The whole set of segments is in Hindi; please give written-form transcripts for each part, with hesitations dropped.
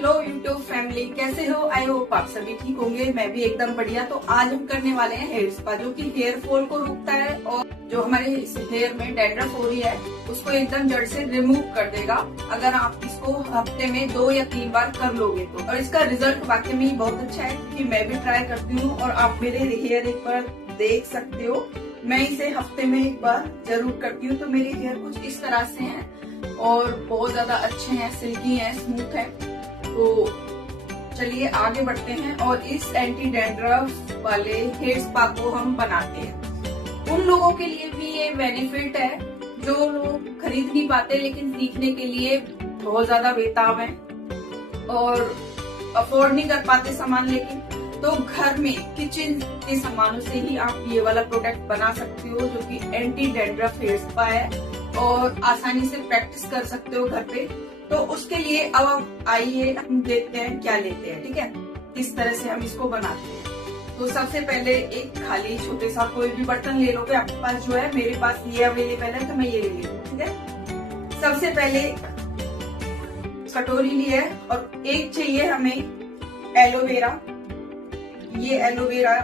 हेलो यूट्यूब फैमिली, कैसे हो? आई होप आप सभी ठीक होंगे। मैं भी एकदम बढ़िया। तो आज हम करने वाले हैं हेयर स्पा, जो कि हेयर फॉल को रोकता है और जो हमारे हेयर में डैंड्रफ हो रही है उसको एकदम जड़ से रिमूव कर देगा, अगर आप इसको हफ्ते में 2 या 3 बार कर लोगे तो। और इसका रिजल्ट वाकई में बहुत अच्छा है, क्योंकि मैं भी ट्राई करती हूँ और आप मेरे हेयर एक बार देख सकते हो। मैं इसे हफ्ते में एक बार जरूर करती हूँ, तो मेरे हेयर कुछ इस तरह से हैं और बहुत ज्यादा अच्छे हैं, सिल्की हैं, स्मूथ हैं। तो चलिए आगे बढ़ते हैं और इस एंटी डैंड्रफ वाले हेयर स्पा को हम बनाते हैं। उन लोगों के लिए भी ये बेनिफिट है जो लोग खरीद नहीं पाते लेकिन सीखने के लिए बहुत ज्यादा बेताब हैं और अफोर्ड नहीं कर पाते सामान, लेकिन तो घर में किचन के सामानों से ही आप ये वाला प्रोडक्ट बना सकते हो, जो कि एंटी डैंड्रफ हेयर स्पा है और आसानी से प्रैक्टिस कर सकते हो घर पे। तो उसके लिए अब आइए हम देखते हैं क्या लेते हैं, ठीक है, किस तरह से हम इसको बनाते हैं। तो सबसे पहले एक खाली छोटे सा कोई भी बर्तन ले लोगे आपके पास, जो है मेरे पास ये अवेलेबल है तो मैं ये ले लूँ, ठीक है। सबसे पहले कटोरी ली है और एक चाहिए हमें एलोवेरा। ये एलोवेरा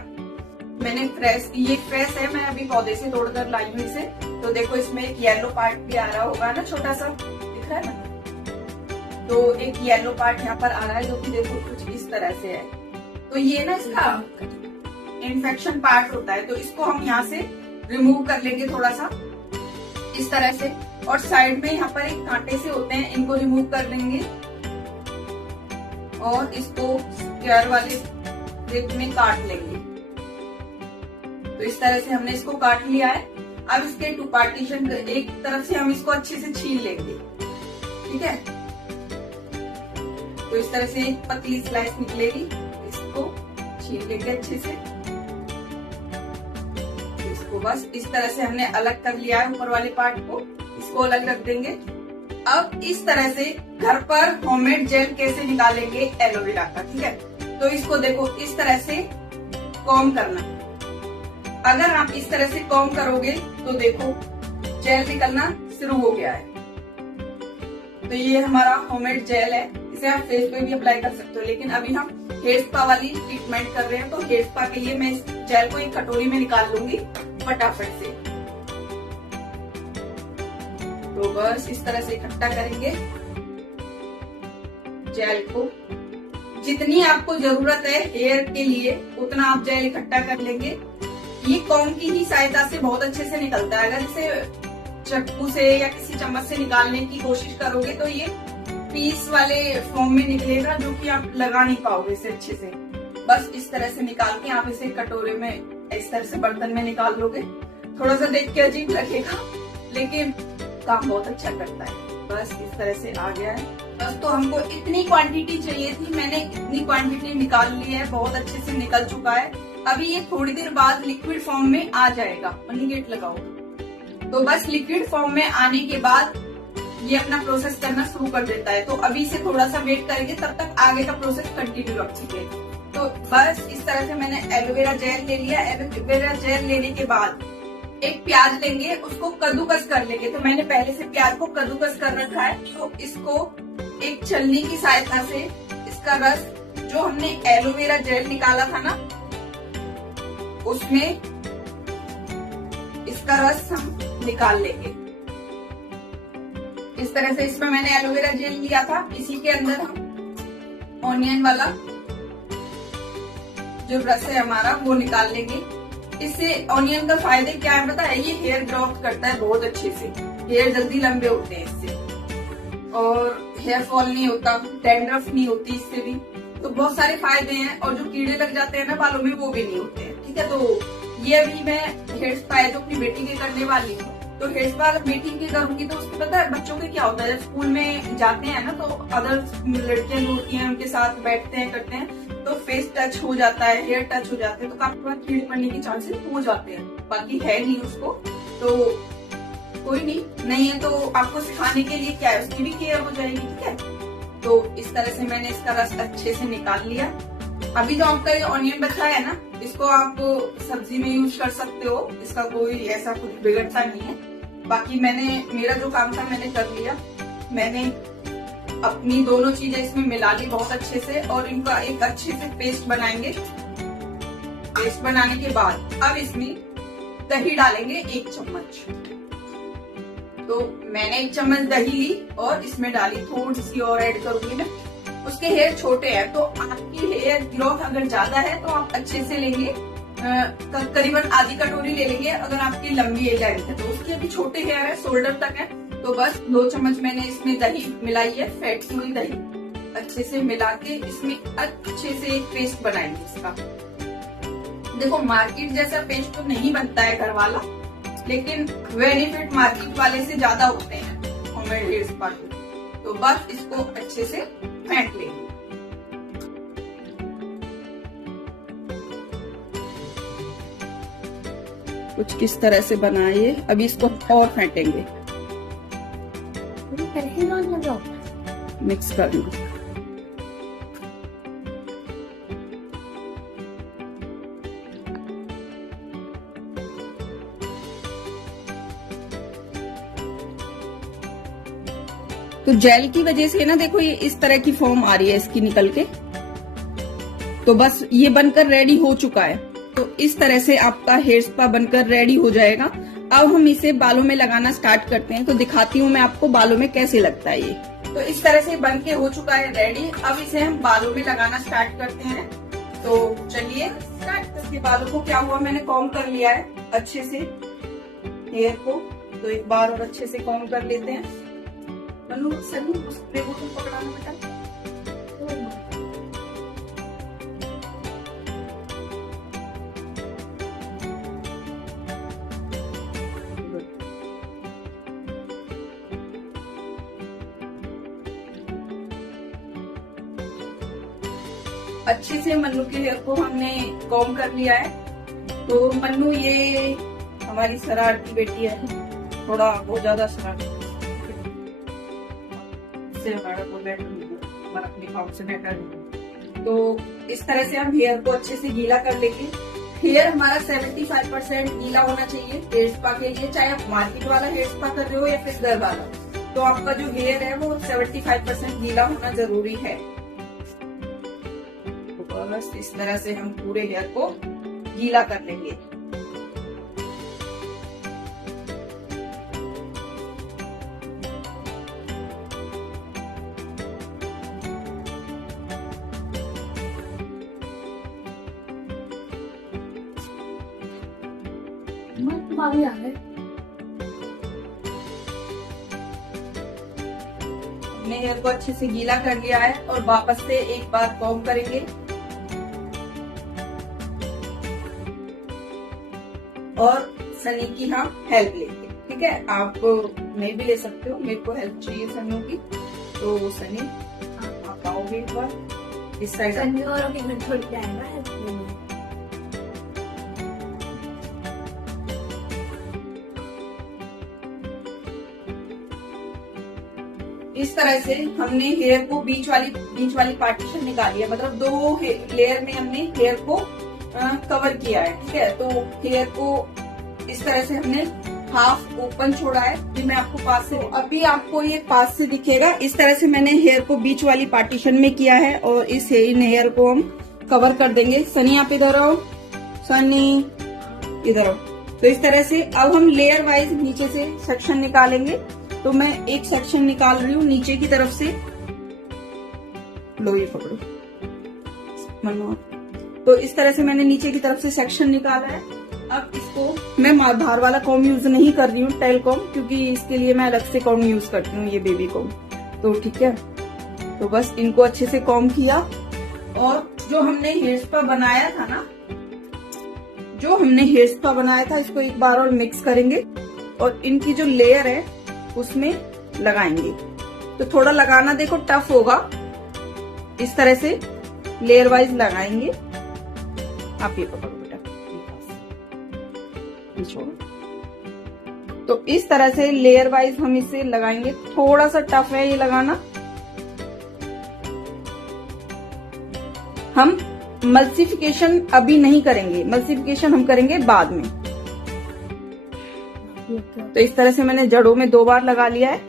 मैंने फ्रेश है, मैं अभी पौधे से तोड़कर लाई हूँ इसे। तो देखो इसमें एक येलो पार्ट भी आ रहा होगा ना, छोटा सा दिख रहा है ना। तो एक येलो पार्ट यहाँ पर आ रहा है, जो कि देखो कुछ इस तरह से है। तो ये ना इसका इन्फेक्शन पार्ट होता है, तो इसको हम यहाँ से रिमूव कर लेंगे थोड़ा सा इस तरह से। और साइड में यहाँ पर एक कांटे से होते हैं, इनको रिमूव कर लेंगे और इसको स्क्वायर वाले शेप में काट लेंगे। तो इस तरह से हमने इसको काट लिया है। अब इसके 2 पार्टीशन, एक तरफ से हम इसको अच्छे से छील लेंगे, ठीक है। तो इस तरह से एक पतली स्लाइस निकलेगी, इसको छील लेंगे अच्छे से। तो इसको बस इस तरह से हमने अलग कर लिया है, ऊपर वाले पार्ट को इसको अलग रख देंगे। अब इस तरह से घर पर होममेड जेल कैसे निकालेंगे एलोवेरा का, ठीक है। तो इसको देखो इस तरह से कॉम्ब करना। अगर आप इस तरह से कॉम्ब करोगे तो देखो जेल निकलना शुरू हो गया है। तो ये हमारा होममेड जेल है, इसे आप फेस पे भी अप्लाई कर सकते हो, लेकिन अभी हम हेयर स्पा वाली ट्रीटमेंट कर रहे हैं। तो हेयर स्पा के लिए मैं इस जेल को एक कटोरी में निकाल लूंगी फटाफट से। तो बस इस तरह से इकट्ठा करेंगे जेल को। जितनी आपको जरूरत है हेयर के लिए उतना आप जेल इकट्ठा कर लेंगे। ये कॉम्ब की ही सहायता से बहुत अच्छे से निकलता है। अगर इसे चाकू से या किसी चम्मच से निकालने की कोशिश करोगे तो ये पीस वाले फॉर्म में निकलेगा, जो कि आप लगा नहीं पाओगे इसे अच्छे से। बस इस तरह से निकाल के आप इसे कटोरे में इस तरह से बर्तन में निकाल लोगे। थोड़ा सा देख के अजीब लगेगा लेकिन काम बहुत अच्छा करता है। बस इस तरह से आ गया है। बस तो हमको इतनी क्वांटिटी चाहिए थी, मैंने इतनी क्वांटिटी निकाल ली है, बहुत अच्छे से निकल चुका है। अभी ये थोड़ी देर बाद लिक्विड फॉर्म में आ जाएगा। गेट लगाओ। तो बस लिक्विड फॉर्म में आने के बाद ये अपना प्रोसेस करना शुरू कर देता है। तो अभी से थोड़ा सा वेट करेंगे, तब तक आगे का प्रोसेस कंटिन्यू रखेंगे। तो बस इस तरह से मैंने एलोवेरा जेल ले लिया। एलोवेरा जेल लेने के बाद एक प्याज लेंगे, उसको कद्दूकस कर लेंगे। तो मैंने पहले से प्याज को कद्दूकस कर रखा है। तो इसको एक छलनी की सहायता से इसका रस, जो हमने एलोवेरा जेल निकाला था ना, उसमें इसका रस हम निकाल लेंगे इस तरह से। इसमें मैंने एलोवेरा जेल लिया था, इसी के अंदर हम ऑनियन वाला जो रस है हमारा वो निकाल लेंगे। इससे ऑनियन का फायदे क्या है पता है? ये हेयर ग्रोथ करता है बहुत अच्छे से, हेयर जल्दी लंबे होते हैं इससे, और हेयर फॉल नहीं होता, डैंड्रफ नहीं होती इससे भी। तो बहुत सारे फायदे हैं, और जो कीड़े लग जाते हैं ना बालों में वो भी नहीं होते हैं, ठीक है। तो ये अभी मैं हेयर स्पा जो अपनी बेटी के करने वाली हूँ। तो हेयर स्पा अगर बेटी के करूंगी तो उसको पता है बच्चों के क्या होता है, जब स्कूल में जाते हैं ना तो अदर लड़कियां जो होती हैं उनके साथ बैठते हैं करते हैं, तो फेस टच हो जाता है, हेयर टच हो जाते हैं, तो काफी बार कीड़े पड़ने के चांसेस हो जाते हैं। बाकी है नहीं उसको, तो कोई नहीं है तो आपको सिखाने के लिए क्या है, उसकी भी केयर हो जाएगी, ठीक है। तो इस तरह से मैंने इसका रस अच्छे से निकाल लिया। अभी जो आपका ये ऑनियन बचा है ना, इसको आप सब्जी में यूज कर सकते हो, इसका कोई ऐसा कुछ बिगड़ता नहीं है। बाकी मेरा जो काम था मैंने कर लिया। मैंने अपनी दोनों चीजें इसमें मिला ली बहुत अच्छे से और इनका एक अच्छे से पेस्ट बनाएंगे। पेस्ट बनाने के बाद अब इसमें दही डालेंगे 1 चम्मच। तो मैंने 1 चम्मच दही ली और इसमें डाली, थोड़ी सी और ऐड करूंगी मैं। उसके हेयर छोटे हैं तो आपकी हेयर ग्रोथ अगर ज्यादा है तो आप अच्छे से लेंगे, करीबन आधी कटोरी ले लेंगे। अगर आपकी लंबी लेंथ है तो उसकी अभी छोटे हेयर है, शोल्डर तक है, तो बस 2 चम्मच मैंने इसमें दही मिलाई है, फेंटी हुई दही। अच्छे से मिला के इसमें अच्छे से एक पेस्ट बनाएंगे इसका। देखो मार्केट जैसा पेस्ट तो नहीं बनता है घर वाला, लेकिन बेनिफिट मार्केट वाले से ज्यादा होते हैं होममेड हेयर स्पा के। तो बस इसको अच्छे से फेंट लेंगे। कुछ किस तरह से बनाइए। अभी इसको और फेंटेंगे, मिक्स कर लेंगे। तो जेल की वजह से ना देखो ये इस तरह की फॉर्म आ रही है इसकी निकल के। तो बस ये बनकर रेडी हो चुका है। तो इस तरह से आपका हेयर स्पा बनकर रेडी हो जाएगा। अब हम इसे बालों में लगाना स्टार्ट करते हैं। तो दिखाती हूँ मैं आपको बालों में कैसे लगता है ये। तो इस तरह से बन के हो चुका है रेडी। अब इसे हम बालों में लगाना स्टार्ट करते हैं। तो चलिए स्टार्ट करके बालों को क्या हुआ, मैंने कॉम्ब कर लिया है अच्छे से हेयर को। तो एक बार और अच्छे से कॉम्ब कर लेते हैं। बनू सनू स्प्रे बोतल पकड़ाना बेटा। अच्छे से मन्नू के हेयर को हमने कॉम्ब कर लिया है। तो मन्नू ये हमारी शरारती बेटी है, थोड़ा बहुत ज्यादा शरारती से हमारा को बेटर अपने काम से बेटर। तो इस तरह से हम हेयर को अच्छे से गीला कर लेंगे। हेयर हमारा 75% गीला होना चाहिए हेयर स्पा के लिए, चाहे आप मार्केट वाला हेयर स्पा कर रहे हो या फिर घर वाला। तो आपका जो हेयर है वो 75% गीला होना जरूरी है। तो बस इस तरह से हम पूरे हेयर को गीला कर लेंगे। हमने हेयर को अच्छे से गीला कर लिया है और वापस से एक बार कॉम्ब करेंगे और सनी की हम हेल्प लेंगे। ठीक है, आप नहीं भी ले सकते हो, मेरे को हेल्प चाहिए सनी की। तो सनी आप आओगे एक बार इस साइड। सनी और थोड़ी जाएगा हेल्प लेने। इस तरह से हमने हेयर को बीच वाली पार्टीशन निकाली है, मतलब 2 लेयर में हमने हेयर को कवर किया है। ठीक है, तो हेयर को इस तरह से हमने हाफ ओपन छोड़ा है। फिर मैं आपको पास से, अभी आपको ये पास से दिखेगा। इस तरह से मैंने हेयर को बीच वाली पार्टीशन में किया है और इस हेयर को हम कवर कर देंगे। सनी आप इधर आओ, सनी इधर आओ। तो इस तरह से अब हम लेयर वाइज नीचे से सेक्शन निकालेंगे। तो मैं एक सेक्शन निकाल रही हूँ नीचे की तरफ से। लो ये पकड़ो मनो। तो इस तरह से मैंने नीचे की तरफ से सेक्शन निकाला है। अब इसको मैं धार वाला कॉम्ब यूज नहीं कर रही हूँ, टेल कॉम्ब, क्योंकि इसके लिए मैं अलग से कॉम्ब यूज करती हूँ, ये बेबी कॉम्ब। तो ठीक है, तो बस इनको अच्छे से कॉम्ब किया और जो हमने हेयर स्पा बनाया था ना, इसको एक बार और मिक्स करेंगे और इनकी जो लेयर है उसमें लगाएंगे। तो थोड़ा लगाना देखो टफ होगा, इस तरह से लेयर वाइज लगाएंगे। आप ये पकड़ो बेटा, तो इस तरह से लेयर वाइज हम इसे लगाएंगे। थोड़ा सा टफ है ये लगाना। हम मल्सिफिकेशन अभी नहीं करेंगे, मल्सिफिकेशन हम करेंगे बाद में। तो इस तरह से मैंने जड़ों में 2 बार लगा लिया है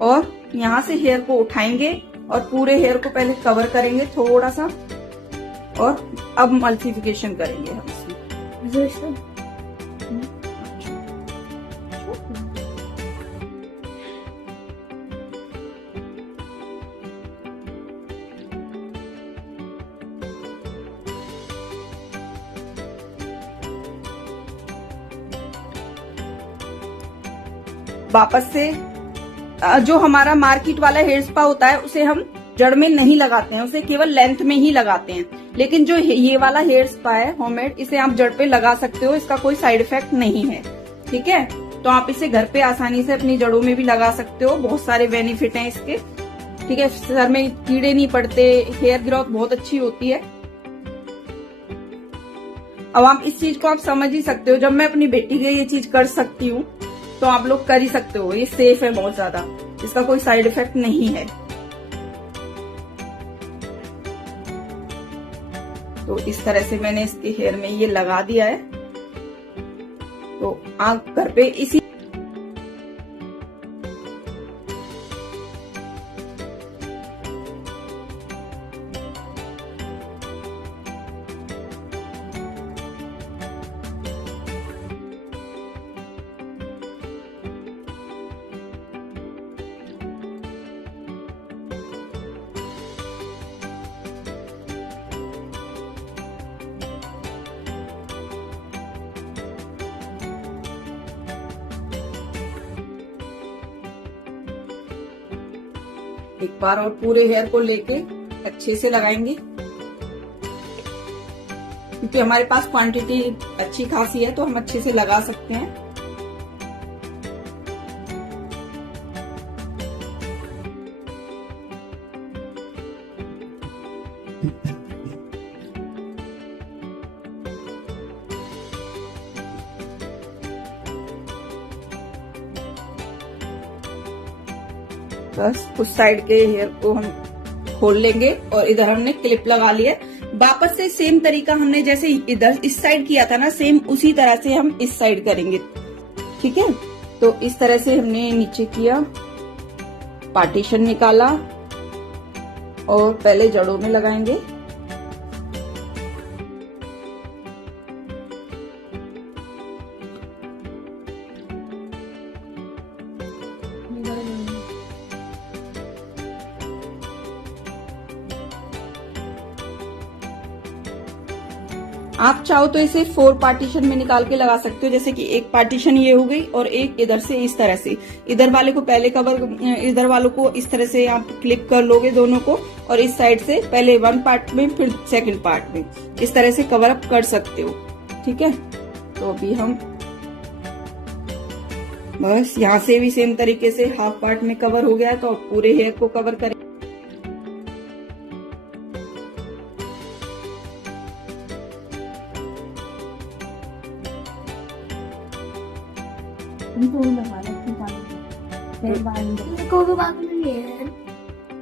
और यहाँ से हेयर को उठाएंगे और पूरे हेयर को पहले कवर करेंगे थोड़ा सा, और अब मल्टीप्लिकेशन करेंगे हम इसमें। वापस से जो हमारा मार्केट वाला हेयर स्पा होता है उसे हम जड़ में नहीं लगाते हैं, उसे केवल लेंथ में ही लगाते हैं। लेकिन जो ये वाला हेयर स्पा है होममेड, इसे आप जड़ पे लगा सकते हो, इसका कोई साइड इफेक्ट नहीं है। ठीक है, तो आप इसे घर पे आसानी से अपनी जड़ों में भी लगा सकते हो, बहुत सारे बेनिफिट हैं इसके। ठीक है, सर में कीड़े नहीं पड़ते, हेयर ग्रोथ बहुत अच्छी होती है। अब आप इस चीज को आप समझ ही सकते हो, जब मैं अपनी बेटी के ये चीज कर सकती हूँ तो आप लोग कर ही सकते हो। ये सेफ है बहुत ज्यादा, इसका कोई साइड इफेक्ट नहीं है। तो इस तरह से मैंने इसके हेयर में ये लगा दिया है। तो आप घर पे इसी एक बार और पूरे हेयर को लेके अच्छे से लगाएंगे, क्योंकि हमारे पास क्वांटिटी अच्छी खासी है तो हम अच्छे से लगा सकते हैं। बस उस साइड के हेयर को हम खोल लेंगे और इधर हमने क्लिप लगा लिया। वापस से सेम तरीका हमने जैसे इधर इस साइड किया था ना, सेम उसी तरह से हम इस साइड करेंगे। ठीक है, तो इस तरह से हमने नीचे किया, पार्टीशन निकाला और पहले जड़ों में लगाएंगे। आप चाहो तो इसे 4 पार्टीशन में निकाल के लगा सकते हो, जैसे कि एक पार्टीशन ये हो गई और एक इधर से इस तरह से। इधर वाले को पहले कवर, इधर वालों को इस तरह से आप क्लिप कर लोगे दोनों को, और इस साइड से पहले 1 पार्ट में फिर 2nd पार्ट में, इस तरह से कवर अप कर सकते हो। ठीक है, तो अभी हम बस यहाँ से भी सेम तरीके से हाफ पार्ट में कवर हो गया, तो पूरे हेयर को कवर करें।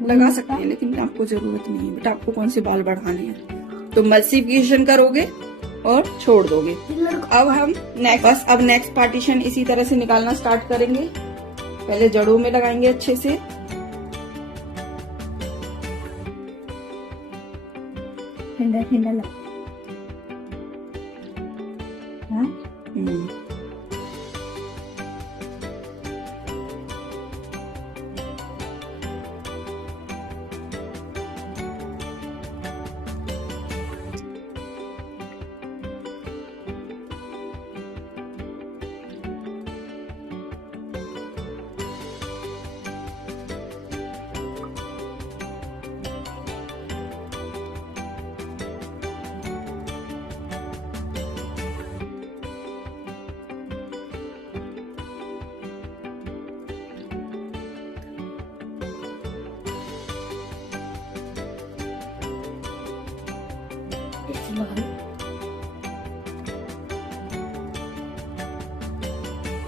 लगा सकते हैं, लेकिन आपको जरूरत नहीं है बेटा, आपको कौन से बाल बढ़ाने हैं। तो मल्टीप्लिकेशन करोगे और छोड़ दोगे। अब हम नेक्स्ट पार्टीशन इसी तरह से निकालना स्टार्ट करेंगे। पहले जड़ों में लगाएंगे अच्छे से, ठंडा लग।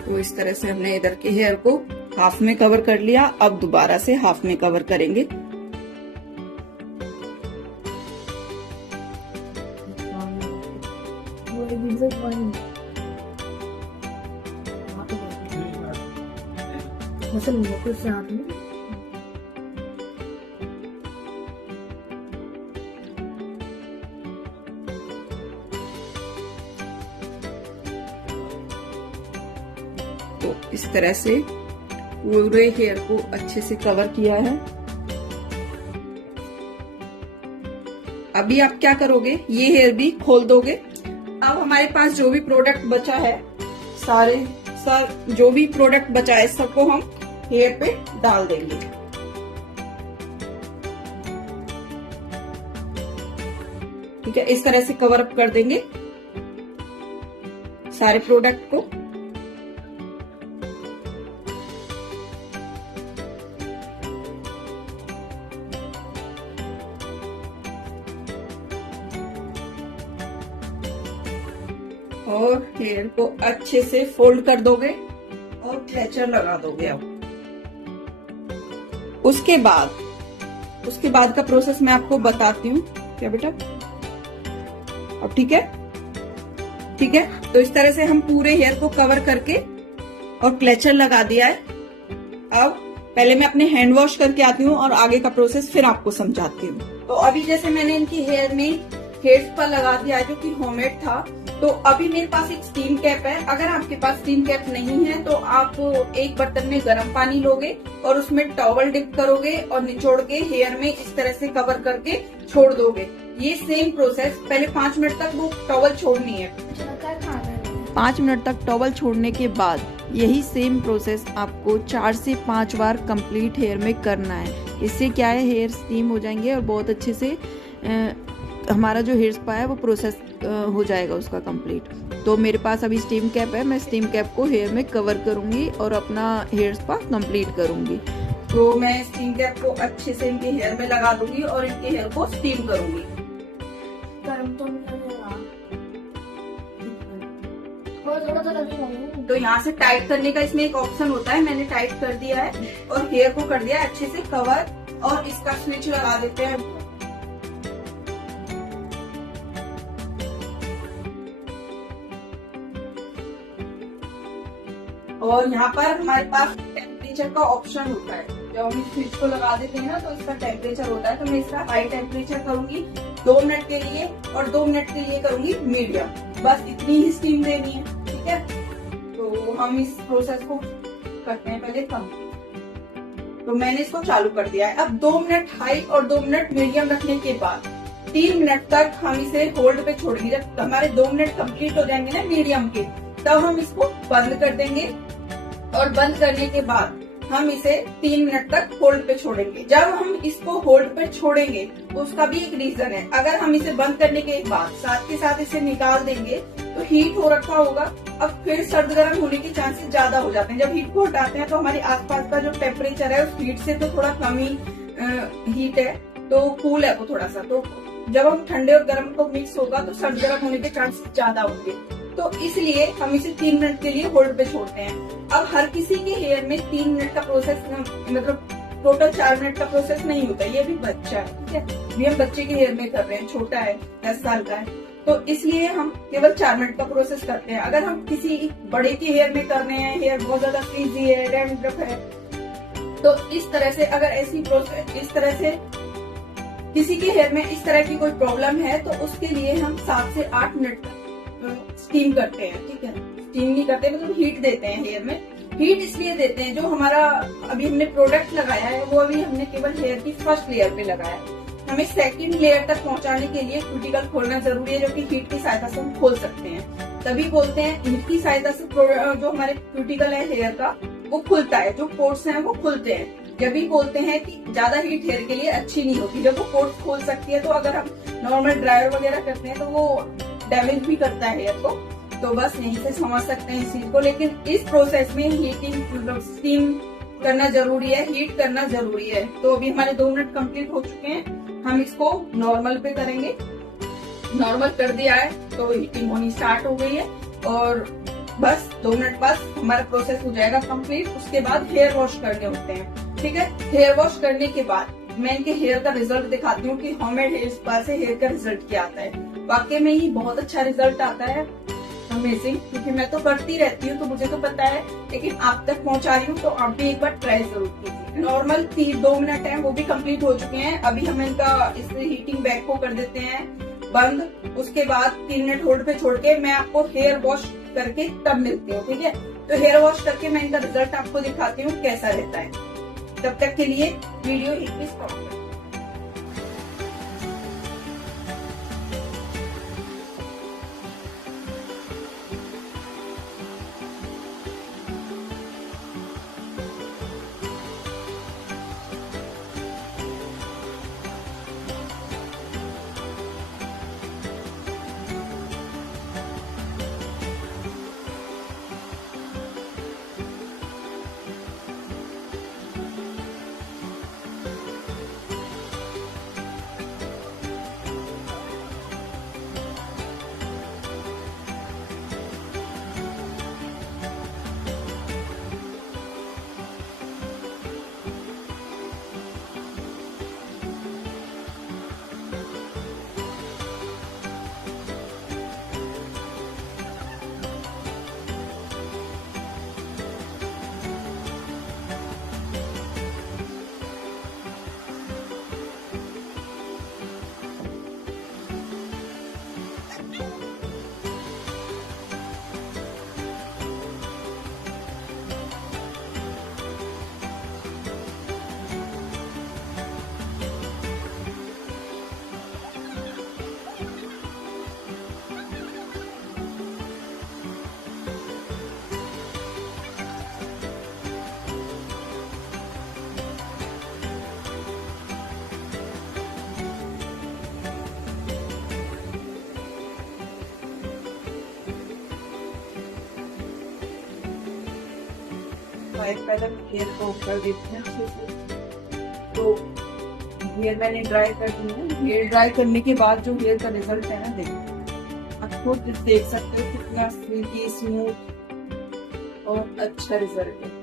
तो इस तरह से हमने इधर के हेयर को हाफ में कवर कर लिया। अब दोबारा से हाफ में कवर करेंगे। तो इस तरह से पूरे हेयर को अच्छे से कवर किया है। अभी आप क्या करोगे, ये हेयर भी खोल दोगे। अब हमारे पास जो भी प्रोडक्ट बचा है, जो भी प्रोडक्ट बचा है सबको हम हेयर पे डाल देंगे। ठीक है, इस तरह से कवर अप कर देंगे सारे प्रोडक्ट को। और हेयर को अच्छे से फोल्ड कर दोगे और क्लेचर लगा दोगे। अब उसके बाद का प्रोसेस मैं आपको बताती हूँ। क्या बेटा, अब ठीक है? ठीक है, तो इस तरह से हम पूरे हेयर को कवर करके और क्लेचर लगा दिया है। अब पहले मैं अपने हैंड वॉश करके आती हूँ और आगे का प्रोसेस फिर आपको समझाती हूँ। तो अभी जैसे मैंने इनकी हेयर में हेयर स्पा लगा दिया है जो कि होममेड था, तो अभी मेरे पास एक स्टीम कैप है। अगर आपके पास स्टीम कैप नहीं है तो आप एक बर्तन में गर्म पानी लोगे और उसमें टॉवल डिप करोगे और निचोड़ के हेयर में इस तरह से कवर करके छोड़ दोगे। ये सेम प्रोसेस, पहले 5 मिनट तक वो टॉवल छोड़नी है। 5 मिनट तक टॉवल छोड़ने के बाद यही सेम प्रोसेस आपको 4 से 5 बार कंप्लीट हेयर में करना है। इससे क्या है, हेयर स्टीम हो जाएंगे और बहुत अच्छे से हमारा जो हेयर स्पा है वो प्रोसेस हो जाएगा उसका कंप्लीट। तो मेरे पास अभी स्टीम कैप है, मैं स्टीम कैप को हेयर में कवर करूंगी और अपना हेयर स्पा कंप्लीट करूंगी। तो मैं स्टीम कैप को अच्छे से इनके हेयर में लगा दूंगी और इनके हेयर को स्टीम करूंगी। तो यहाँ से टाइट करने का इसमें एक ऑप्शन होता है, मैंने टाइट कर दिया है और हेयर को कर दिया अच्छे से कवर। और इसका स्विच लगा देते हैं। और यहाँ पर हमारे पास टेम्परेचर का ऑप्शन होता है। जब हम इस स्विच को लगा देते हैं ना तो इसका टेम्परेचर होता है। तो मैं इसका हाई टेम्परेचर करूंगी 2 मिनट के लिए और 2 मिनट के लिए करूंगी मीडियम। बस इतनी ही स्टीम देनी है। ठीक है, तो हम इस प्रोसेस को करते हैं पहले कम। तो मैंने इसको चालू कर दिया है। अब 2 मिनट हाई और 2 मिनट मीडियम रखने के बाद 3 मिनट तक हम इसे होल्ड पे छोड़ेंगे। जब हमारे 2 मिनट कंप्लीट हो जाएंगे ना मीडियम के, तब हम इसको बंद कर देंगे और बंद करने के बाद हम इसे 3 मिनट तक होल्ड पे छोड़ेंगे। जब हम इसको होल्ड पे छोड़ेंगे तो उसका भी एक रीजन है। अगर हम इसे बंद करने के बाद साथ के साथ इसे निकाल देंगे तो हीट हो रखा होगा, अब फिर सर्द गर्म होने के चांसेस ज्यादा हो जाते हैं। जब हीट को हटाते हैं तो हमारे आसपास का जो टेम्परेचर है उस हीट से तो थोड़ा कम ही हीट है, तो कूल है वो थोड़ा सा। तो जब हम ठंडे और गर्म को मिक्स होगा तो सर्द गर्म होने के चांसेस ज्यादा होंगे। तो इसलिए हम इसे 3 मिनट के लिए होल्ड पे छोड़ते हैं। अब हर किसी के हेयर में 3 मिनट का प्रोसेस, मतलब टोटल 4 मिनट का प्रोसेस नहीं होता। ये भी बच्चा है, ठीक है, भी हम बच्चे के हेयर में कर रहे हैं, छोटा है, 10 साल का है, तो इसलिए हम केवल 4 मिनट का प्रोसेस करते हैं। अगर हम किसी बड़े के हेयर में कर रहे हैं, हेयर बहुत ज्यादा फ्रीजी है, डैंड्रफ है, तो इस तरह से अगर ऐसी प्रोसेस, इस तरह से किसी के हेयर में इस तरह की कोई प्रॉब्लम है तो उसके लिए हम 7 से 8 मिनट तक स्टीम करते हैं। ठीक है, स्टीम नहीं करते, मतलब हीट देते हैं हेयर में। हीट इसलिए देते हैं, जो हमारा अभी हमने प्रोडक्ट लगाया है वो अभी हमने केवल हेयर की फर्स्ट लेयर पे लगाया है। हमें सेकंड लेयर तक पहुंचाने के लिए क्यूटिकल खोलना जरूरी है, जो कि हीट की सहायता से हम खोल सकते हैं। तभी बोलते हैं हीट की सहायता से जो हमारे क्यूटिकल है हेयर का वो खुलता है, जो पोर्स हैं वो खुलते हैं। जब भी बोलते हैं कि ज्यादा हीट हेयर के लिए अच्छी नहीं होती, जब वो पोर्स खोल सकती है। तो अगर हम नॉर्मल ड्रायर वगैरह करते हैं तो वो डैमेज भी करता है हेयर को। तो बस यहीं से समझ सकते हैं इस चीज को। लेकिन इस प्रोसेस में हीटिंग, मतलब स्टीम करना जरूरी है, हीट करना जरूरी है। तो अभी हमारे 2 मिनट कंप्लीट हो चुके हैं, हम इसको नॉर्मल पे करेंगे। नॉर्मल कर दिया है तो हीटिंग होनी स्टार्ट हो गई है और बस 2 मिनट बाद हमारा प्रोसेस हो जाएगा कंप्लीट। उसके बाद हेयर वॉश करने होते हैं। ठीक है, हेयर वॉश करने के बाद मैं इनके हेयर का रिजल्ट दिखाती हूँ कि होममेड हेयर स्पा से हेयर का रिजल्ट क्या आता है। वाकई में ही बहुत अच्छा रिजल्ट आता है, अमेजिंग। क्योंकि मैं तो करती रहती हूँ तो मुझे तो पता है, लेकिन आप तक पहुँचा रही हूँ तो आप भी एक बार ट्राई जरूर कीजिए। नॉर्मल 2 मिनट है, वो भी कंप्लीट हो चुके हैं। अभी हम इनका इस हीटिंग बैग को कर देते हैं बंद। उसके बाद 3 मिनट होल्ड पे छोड़ के मैं आपको हेयर वॉश करके तब मिलती हूँ। ठीक है, तो हेयर वॉश करके मैं इनका रिजल्ट आपको दिखाती हूँ कैसा रहता है। तब तक के लिए वीडियो स्टॉप करें। पहले हेयर को कर देते हैं अच्छे से। तो हेयर मैंने ड्राई कर दी है। हेयर ड्राई करने के बाद जो हेयर का रिजल्ट है ना, देखो आप खुद देख सकते हो कितना सिल्की स्मूथ और अच्छा रिजल्ट है।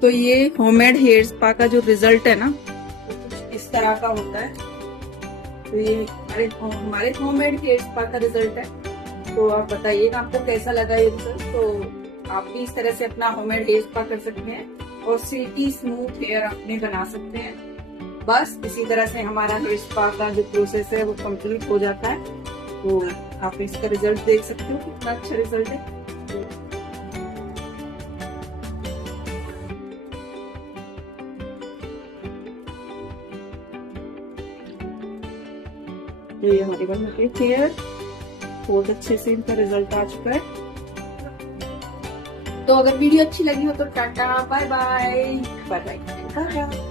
तो ये होममेड हेयर स्पा का जो रिजल्ट है ना, वो कुछ इस तरह का होता है। तो ये हमारे होममेड हेयर स्पा का रिजल्ट है। तो आप बताइएगा आपको कैसा लगा ये रिजल्ट। तो आप भी इस तरह से अपना होममेड हेयर स्पा कर सकते हैं और सिल्की स्मूथ हेयर अपने बना सकते हैं। बस इसी तरह से हमारा हेयर स्पा का जो प्रोसेस है वो कंप्लीट हो जाता है। तो आप इसका रिजल्ट देख सकते हो कितना अच्छा रिजल्ट है। तो ये हमारी बन गई हेयर, बहुत अच्छे से इनका रिजल्ट आ चुका है। तो अगर वीडियो अच्छी लगी हो तो tata bye bye bye bye.